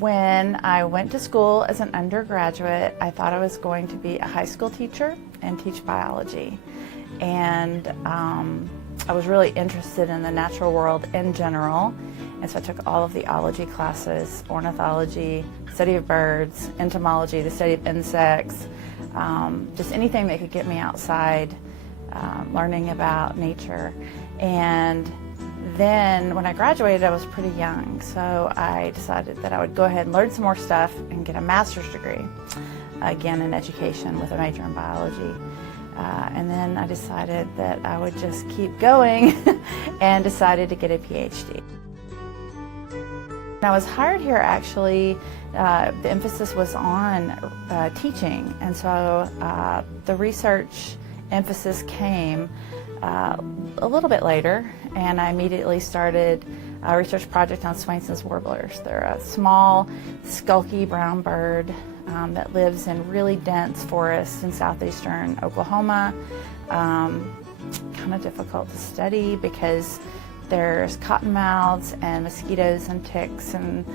When I went to school as an undergraduate, I thought I was going to be a high school teacher and teach biology. And I was really interested in the natural world in general. And so I took all of the ology classes: ornithology, study of birds, entomology, the study of insects, just anything that could get me outside, learning about nature. And then when I graduated, I was pretty young, so I decided that I would go ahead and learn some more stuff and get a master's degree, again in education with a major in biology. And then I decided that I would just keep going and decided to get a PhD. I was hired here actually, the emphasis was on teaching, and so the research emphasis came a little bit later, and I immediately started a research project on Swainson's warblers. They're a small, skulky brown bird that lives in really dense forests in southeastern Oklahoma. Kind of difficult to study because there's cottonmouths and mosquitoes and ticks, and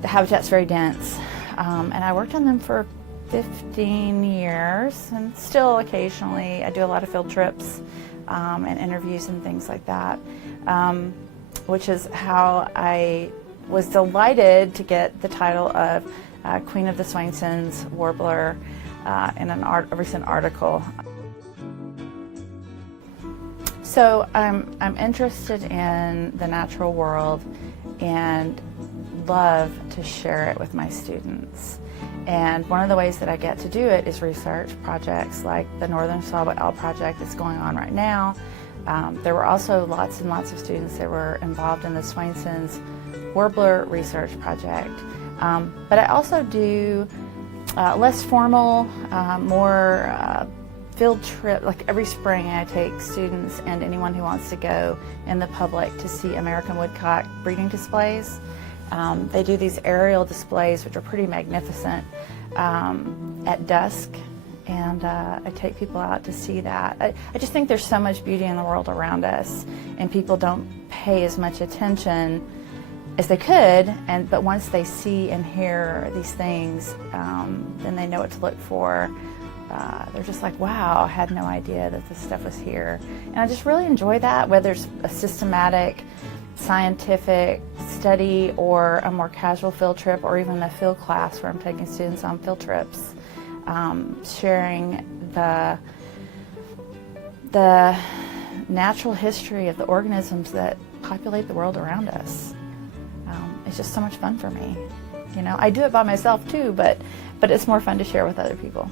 the habitat's very dense. And I worked on them for 15 years, and still occasionally I do a lot of field trips and interviews and things like that, which is how I was delighted to get the title of Queen of the Swainson's Warbler in a recent article. So I'm interested in the natural world and love to share it with my students. And one of the ways that I get to do it is research projects like the Northern Saw-Whet Owl project that's going on right now. There were also lots and lots of students that were involved in the Swainson's Warbler research project. But I also do less formal, more field trip. Like every spring I take students and anyone who wants to go in the public to see American woodcock breeding displays. They do these aerial displays which are pretty magnificent at dusk, and I take people out to see that. I just think there's so much beauty in the world around us, and people don't pay as much attention as they could, but once they see and hear these things, then they know what to look for. They're just like, wow, I had no idea that this stuff was here. And I just really enjoy that, whether it's a systematic, scientific study or a more casual field trip, or even a field class where I'm taking students on field trips, sharing the natural history of the organisms that populate the world around us. It's just so much fun for me. You know, I do it by myself too, but it's more fun to share with other people.